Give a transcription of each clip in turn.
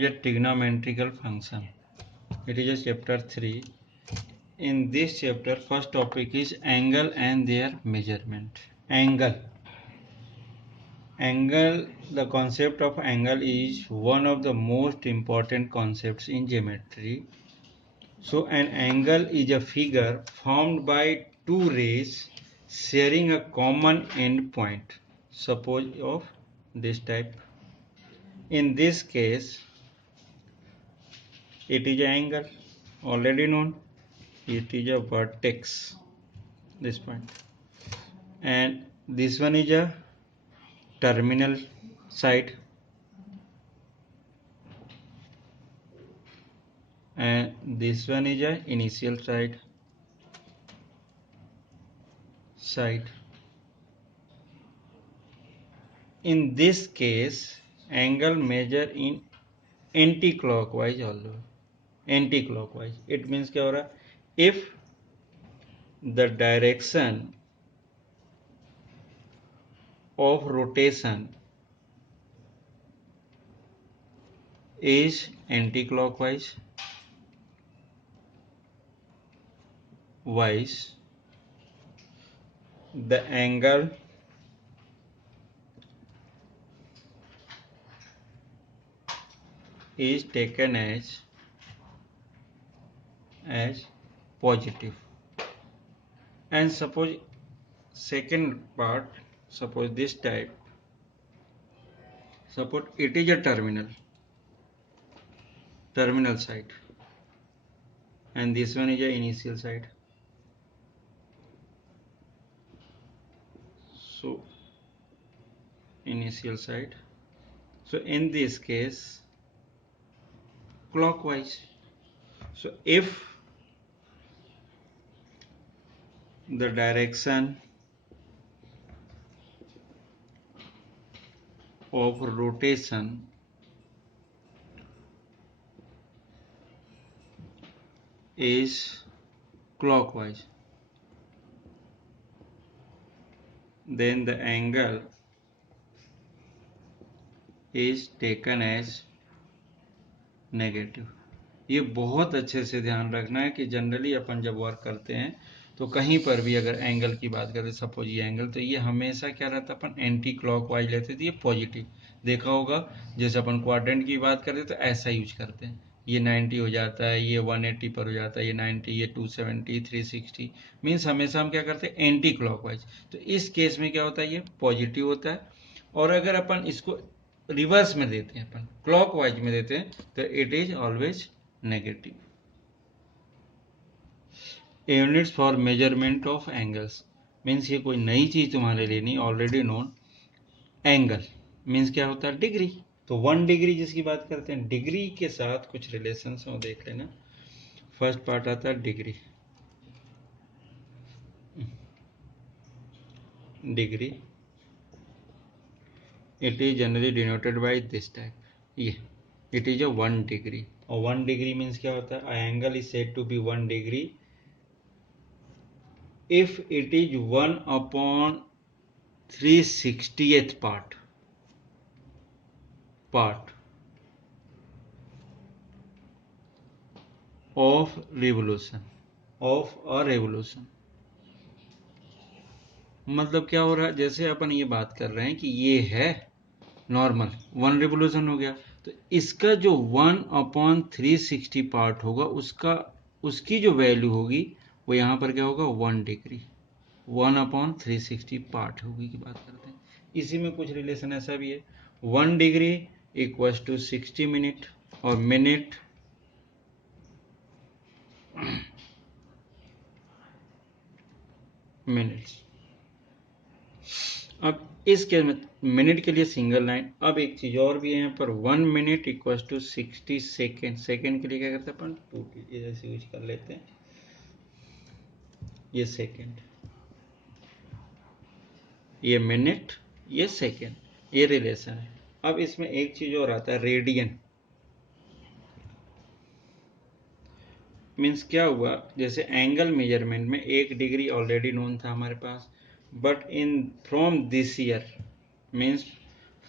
is a trigonometrical function. It is a chapter 3. In this chapter, first topic is angle and their measurement. Angle. The concept of angle is one of the most important concepts in geometry. So an angle is a figure formed by two rays sharing a common end point. Suppose of this type. In this case, it is an angle already known. It is a vertex, this point, and this one is a terminal side, and this one is a initial side. In this case, angle measure in anti-clockwise also. Anti-clockwise, it means क्या हो रहा है? If the direction of rotation is anti-clockwise the angle is taken as positive. And suppose second part, suppose this type, suppose it is a terminal side, and this one is a initial side. So initial side. So in this case, clockwise. So if the direction of rotation is clockwise, then the angle is taken as negative. ये बहुत अच्छे से ध्यान रखना है कि generally अपन जब work करते हैं तो कहीं पर भी अगर एंगल की बात करें, सपोज ये एंगल, तो ये हमेशा क्या रहता है, अपन एंटी क्लॉकवाइज लेते थे. ये पॉजिटिव. देखा होगा जैसे अपन क्वाड्रेंट की बात करते तो ऐसा यूज करते हैं. ये 90 हो जाता है, ये 180 पर हो जाता है, ये 90, ये 270, 360. मीन्स हमेशा हम क्या करते हैं, एंटी क्लॉकवाइज. तो इस केस में क्या होता है, ये पॉजिटिव होता है. और अगर अपन इसको रिवर्स में देते हैं, अपन क्लॉकवाइज में देते हैं, तो it is always negative. Units for measurement of angles. Means ये कोई नई चीज तुम्हारे लिए नहीं, ऑलरेडी नोन. एंगल मीन्स क्या होता है, डिग्री. तो 1 डिग्री जिसकी बात करते हैं, डिग्री के साथ कुछ रिलेशन हो, देख लेना. फर्स्ट पार्ट आता है degree. Degree it is generally denoted by this type. ये it is a 1 degree. और 1 degree means क्या होता है, angle is said to be 1 degree if it is 1 upon 360th part of a revolution. मतलब क्या हो रहा है, जैसे अपन ये बात कर रहे हैं कि ये है नॉर्मल, 1 रिवोल्यूशन हो गया, तो इसका जो 1/360 पार्ट होगा, उसकी जो वैल्यू होगी वो यहाँ पर क्या होगा, 1 डिग्री. 1/360 पार्ट होगी की बात करते हैं. इसी में कुछ रिलेशन ऐसा भी है, 1 डिग्री इक्वल्स टू 60 मिनट, और मिनट मिनट्स. अब इस केस में मिनट के लिए सिंगल लाइन. अब एक चीज और भी है यहाँ पर, 1 minute equals to 60 second. Second के लिए क्या करते हैं अपन, 2 ऐसे यूज कर लेते हैं. ये सेकेंड, ये मिनट, ये सेकेंड, ये रिलेशन है. अब इसमें एक चीज और आता है, रेडियन. मीन्स क्या हुआ, जैसे एंगल मेजरमेंट में 1 डिग्री ऑलरेडी नोन था हमारे पास, but from this year, means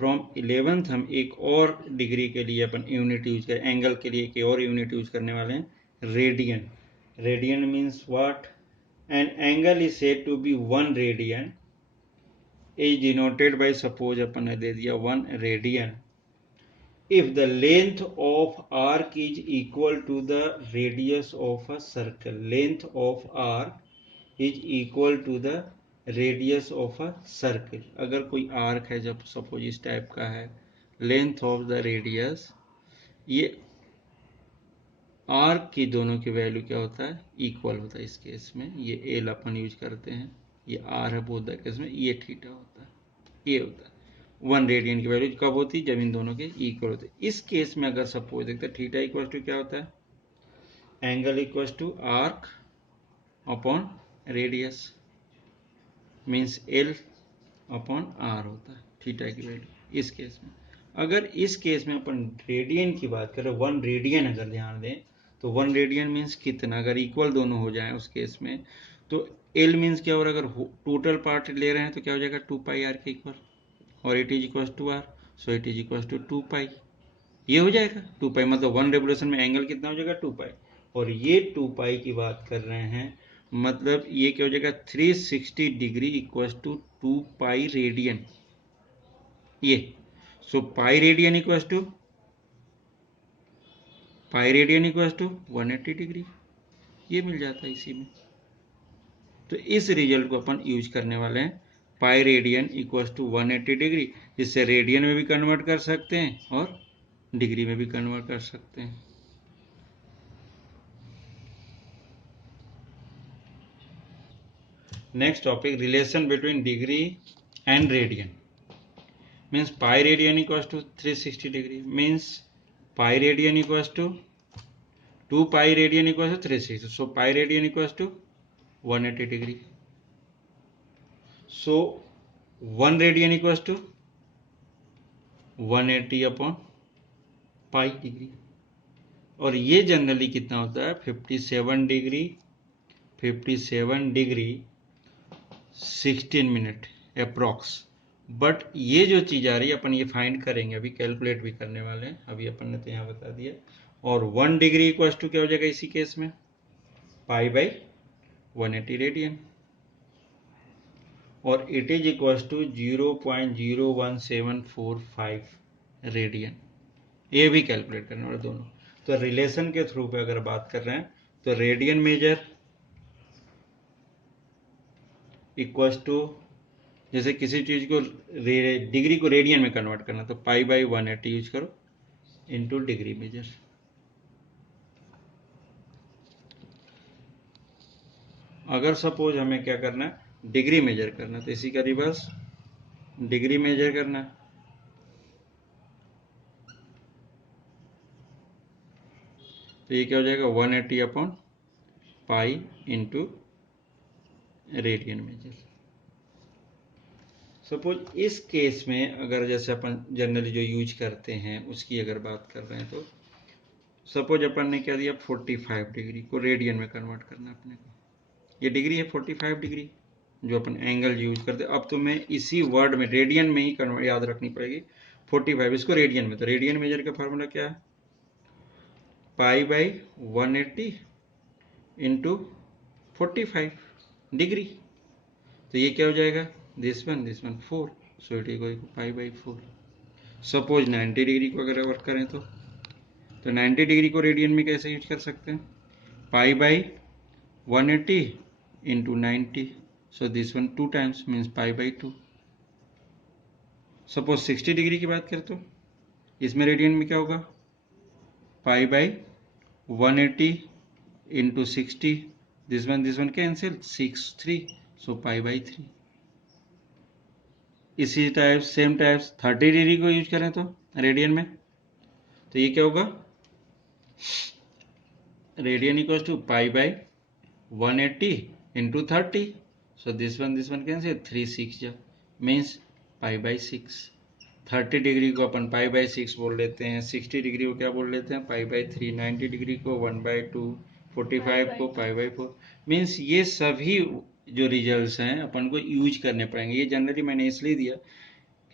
from 11th हम एक और डिग्री के लिए अपन यूनिट यूज करें, एंगल के लिए एक और यूनिट यूज करने वाले हैं, radian. Radian means what? An angle is said to be 1 radian is denoted by, suppose अपन ने दे दिया 1 radian, if the length of arc is equal to the radius of a circle. Length of arc is equal to the radius of a circle. अगर कोई arc है, जब suppose इस type का है, लेंथ ऑफ द रेडियस, ये arc की दोनों की वैल्यू क्या होता है? इक्वल होता है. इस केस में ये एल अपन यूज करते हैं, ये आर है बोथ द केस में, ये थीटा होता है, ये होता है. 1 रेडियन की वैल्यू कब होती है? जब इन दोनों के इक्वल होते हैं. इस केस में अगर सपोज देखते हैं थीटा इक्वल टू क्या होता है? Angle equal to arc upon radius, means L upon R होता है थीटा की वैल्यू इस केस में. अगर इस केस में अपन रेडियन की बात करें, 1 रेडियन अगर ध्यान दें तो 1 रेडियन मीन्स कितना? अगर इक्वल दोनों हो जाए उस केस में तो एल मीन्स क्या हो रहा है? अगर टोटल पार्ट ले रहे हैं तो क्या हो जाएगा? 2 पाई आर के इक्वल, और it is equal to R, so it is equal to 2 pi. ये हो जाएगा 2 पाई, मतलब 1 रेवोल्यूशन में एंगल कितना हो जाएगा? 2 पाई. और ये 2 पाई की बात कर रहे हैं, मतलब ये क्या हो जाएगा? 360 degree equal to 2 pi radian. ये so pi radian equal to 180 degree, ये मिल जाता है इसी में. तो इस रिजल्ट को अपन यूज करने वाले हैं, pi radian equal to 180 degree, जिससे रेडियन में भी कन्वर्ट कर सकते हैं और डिग्री में भी कन्वर्ट कर सकते हैं. Next topic, relation between degree and radian. Means pi radian equal to 360 degree, means pi radian equal to 2 pi radian equal to 360, so pi radian equal to 180 degree. So 1 radian equal to 180 upon pi degree. और ये generally कितना होता है? 57 degree 16 minute approx. But ये जो चीज आ रही है अपन ये फाइंड करेंगे, अभी कैलकुलेट भी करने वाले हैं, अभी अपन ने तो यहाँ बता दिया. और 1 डिग्री इक्वल टू क्या हो जाएगा इसी केस में? पाई बाई 180 रेडियन, और it is equal to 0.01745 radian. ये भी कैलकुलेट करने वाले दोनों. तो रिलेशन के थ्रू पे अगर बात कर रहे हैं तो रेडियन मेजर इक्वल टू, जैसे किसी चीज को डिग्री को रेडियन में कन्वर्ट करना तो पाई बाई 180 यूज करो इनटू डिग्री मेजर. अगर सपोज हमें क्या करना है? डिग्री मेजर करना, तो इसी का रिवर्स डिग्री मेजर करना. तो ये क्या हो जाएगा? 180 upon pi into radian major. Suppose इस केस में अगर जैसे अपन जनरली जो यूज करते हैं उसकी अगर बात कर रहे हैं तो सपोज अपन ने क्या दिया? 45 डिग्री को रेडियन में कन्वर्ट करना अपने को. ये डिग्री है 45 डिग्री जो अपन एंगल यूज करते हैं. अब तो मैं इसी वर्ड में रेडियन में ही कन्वर्ट याद रखनी पड़ेगी. 45 इसको रेडियन में, तो रेडियन मेजर का फार्मूला क्या है? Pi by 180 into 45 degree. तो ये क्या हो जाएगा? This one 4, so it equal to pi by 4. Suppose 90 degree को अगर वर्क करें तो 90 डिग्री को रेडियन में कैसे यूज कर सकते हैं? Pi by 180 into 90, so this one 2 times means pi by 2. Suppose 60 degree की बात करें तो इसमें रेडियन में क्या होगा? Pi by 180 into 60, this one cancel, 6 3, so pi by 3. इसी टाइप सेम टाइप्स 30 डिग्री को यूज करें तो रेडियन में, तो ये क्या होगा? Radian equal to pi by 180 into 30, so this one cancel, 3 6 जा मीन्स पाई बाई 6. 30 डिग्री को अपन पाई बाई 6 बोल लेते हैं, 60 डिग्री को क्या बोल लेते हैं? पाई बाई 3, 90 डिग्री को 1/2, 45 को पाई बाई 4. मीन्स ये सभी जो रिजल्ट्स हैं अपन को यूज करने पड़ेंगे. ये जनरली मैंने इसलिए दिया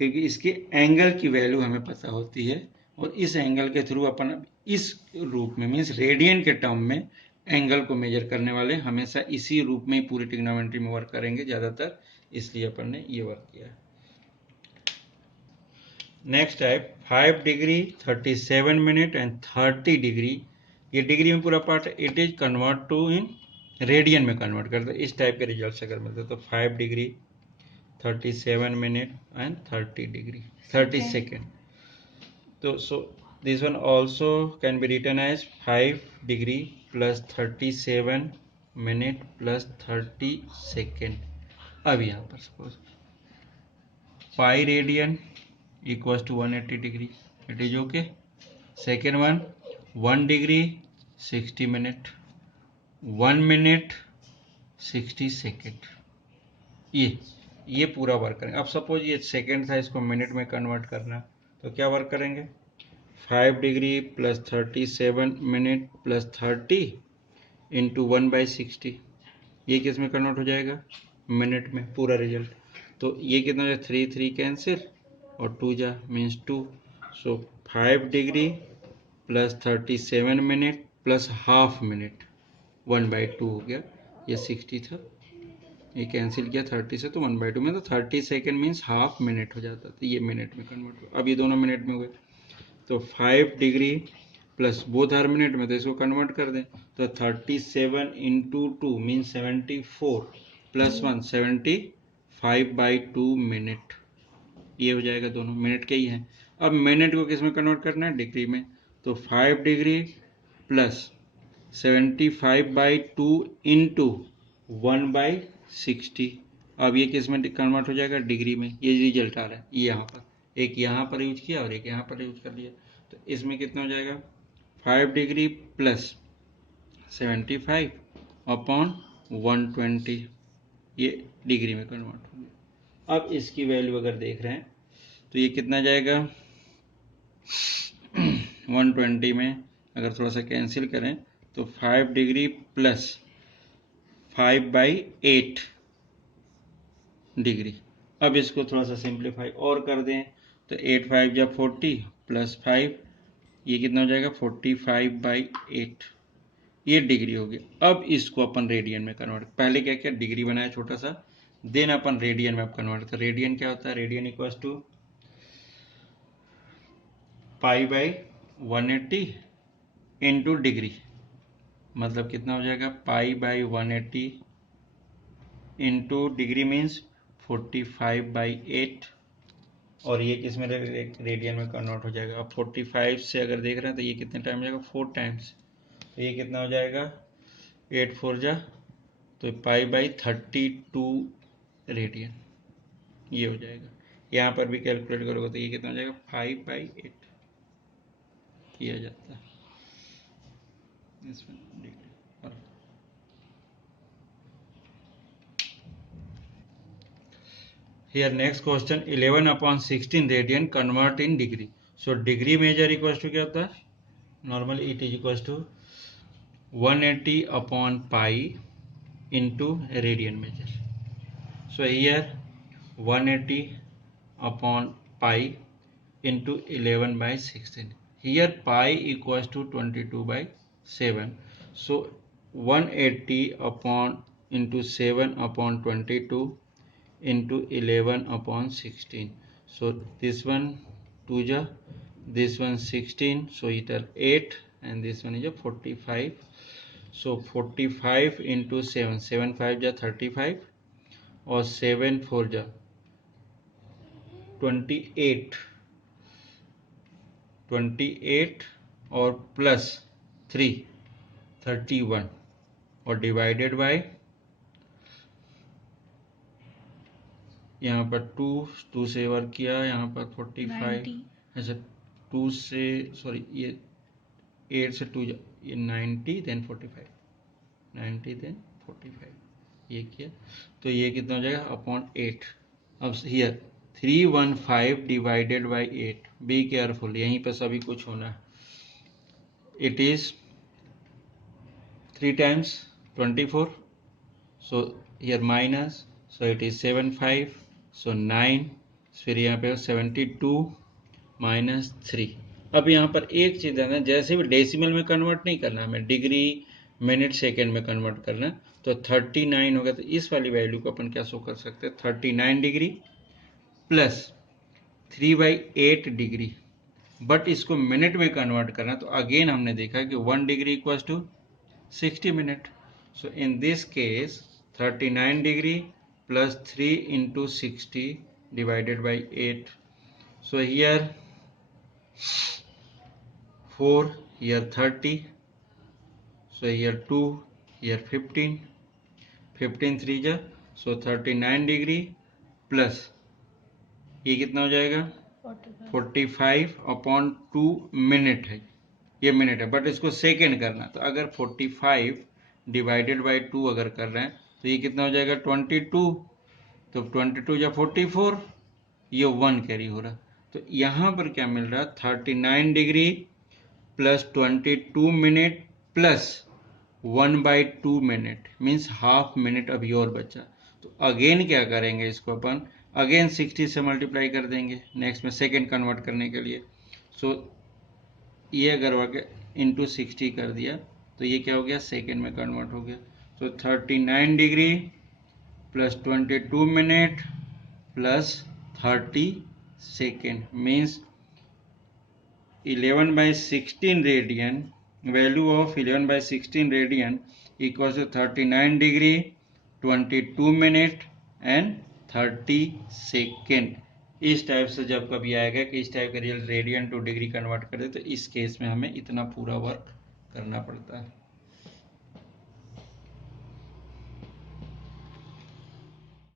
क्योंकि इसके एंगल की वैल्यू हमें पता होती है और इस एंगल के थ्रू अपन इस रूप में मीन्स रेडियन के टर्म में एंगल को मेजर करने वाले हमेशा इसी रूप में ही पूरी ट्रिग्नोमेट्री में वर्क करेंगे ज़्यादातर, इसलिए अपन ने ये वर्क किया। Next type 5 degree 37 minute and 30 degree. ये डिग्री में पूरा पार्ट है, it is convert to in radian में कन्वर्ट करते हैं। इस टाइप के रिजल्ट अगर मिलते तो 5 degree 37 minute and 30 degree 30 second. तो so this one also can be written as 5 degree plus 37 minute plus 30 second. अब यहाँ पर suppose pi radian equals to 180 degree, it is okay. Second one 1 degree 60 minute, 1 minute 60 second। ये पूरा work करेंगे। अब suppose ये second था, इसको मिनट में कन्वर्ट करना, तो क्या वर्क करेंगे 5 degree plus 37 minute plus 30 into 1/60। ये किस में कन्वर्ट हो जाएगा मिनट में पूरा रिजल्ट। तो ये कितना हो जाएगा 3 3 कैंसिल और 2 जा मीन्स 2। सो 5 degree plus 37 minute plus half minute 1/2 हो गया। ये 60 था, ये कैंसिल किया 30 से तो 1/2 में, तो 30 सेकेंड मीन्स हाफ मिनट हो जाता, तो ये मिनट में कन्वर्ट हुआ। अब ये दोनों मिनट में हुए, तो 5 degree plus both are minute में, तो इसको कन्वर्ट कर दें तो 37 इंटू 2 मीन्स 74 प्लस 1 75/2 मिनट। ये हो जाएगा, दोनों मिनट के ही हैं। अब मिनट को किस में कन्वर्ट करना है डिग्री में, तो 5 डिग्री प्लस 75/2 इंटू 1/60। अब ये किस में कन्वर्ट हो जाएगा डिग्री में। ये रिजल्ट आ रहा है, ये यहाँ पर एक यहाँ पर यूज किया और एक यहाँ पर यूज कर लिया, तो इसमें कितना हो जाएगा 5 डिग्री प्लस 75 अपॉन 120, ये डिग्री में कन्वर्ट हो गया। अब इसकी वैल्यू अगर देख रहे हैं तो ये कितना जाएगा 120 में अगर थोड़ा सा कैंसिल करें तो 5 डिग्री प्लस 5/8 डिग्री। अब इसको थोड़ा सा सिंप्लीफाई और कर दें तो 8 5 जा 40 प्लस 5, ये कितना हो जाएगा 45/8, ये डिग्री हो गई। अब इसको अपन रेडियन में कन्वर्ट, पहले क्या किया डिग्री बनाया छोटा सा, देन अपन रेडियन में अब कन्वर्ट करते। रेडियन क्या होता है, radian equals to π/180 into degree, मतलब कितना हो जाएगा π/180 इंटू डिग्री मीन्स 45/8, और ये किस में रेडियन में कन्वर्ट हो जाएगा। अब 45 से अगर देख रहे हैं तो ये कितने टाइम जाएगा 4 टाइम्स, तो ये कितना हो जाएगा 8 4 जा, तो π/32 रेडियन ये हो जाएगा। यहाँ पर भी कैलकुलेट करोगे तो ये कितना हो जाएगा 5/8 किया जाता है इसमें degree. Here next question 11/16 radian convert in degree. So degree measure equals to क्या होता है, normally it is equals to 180/π into radian measure. So here 180/π into 11/16. Here pi equals to 22/7. So 180 upon into 7/22 into 11/16. So this one 2 ja, this one 16, so it are 8 and this one is a 45. So 45 into 7, 7 5 ja 35 और 7 4 ja 28 और plus 3 31 और divided by यहाँ पर 2 से work किया, यहाँ पर 45, अच्छा 2 से सॉरी ये 8 से 2 ये 90 देन 45 90 देन 45 ये किया, तो ये कितना हो जाएगा अपॉन 8। अब here 315 divided by 8, be careful, यहीं पर सभी कुछ होना है। It is 3 times 24, so here minus, so it is 75, so 9 फिर यहाँ पे 72 माइनस 3। अब यहाँ पर एक चीज़ है ना, जैसे भी डेसिमल में कन्वर्ट नहीं करना, हमें डिग्री मिनट सेकेंड में कन्वर्ट करना। तो 39 होगा, तो इस वाली वैल्यू को अपन क्या शो कर सकते हैं, 39 डिग्री प्लस 3/8 डिग्री। बट इसको मिनट में कन्वर्ट करना, तो अगेन हमने देखा कि 1 degree equals to 60 minute. So in this case 39 degree plus 3 into 60 divided by 8. So here 4, here 30, so here 2, here 15, 15 3 जा, so 39 डिग्री प्लस ये कितना हो जाएगा 45/2 मिनट है, ये मिनट है बट इसको सेकेंड करना। तो अगर 45 डिवाइडेड बाई 2 अगर कर रहे हैं तो ये कितना हो जाएगा 22। तो 22 या 44, ये 1 कैरी हो रहा। तो यहाँ पर क्या मिल रहा, 39 degree plus 22 minute plus 1/2 minute, means half minute अभी और बचा। तो अगेन क्या करेंगे, इसको अपन अगेन 60 से मल्टीप्लाई कर देंगे नेक्स्ट में सेकेंड कन्वर्ट करने के लिए। सो ये अगर वाके इंटू 60 कर दिया तो ये क्या हो गया, सेकेंड में कन्वर्ट हो गया। तो 39 degree plus 22 minute plus 30 second, means 11/16 radian, value of 11/16 radian equal to 39 degree 22 minute and 30 second. इस टाइप से जब कभी आएगा कि इस टाइप का real radian to degree convert कर दे, तो इस केस में हमें इतना पूरा वर्क करना पड़ता है।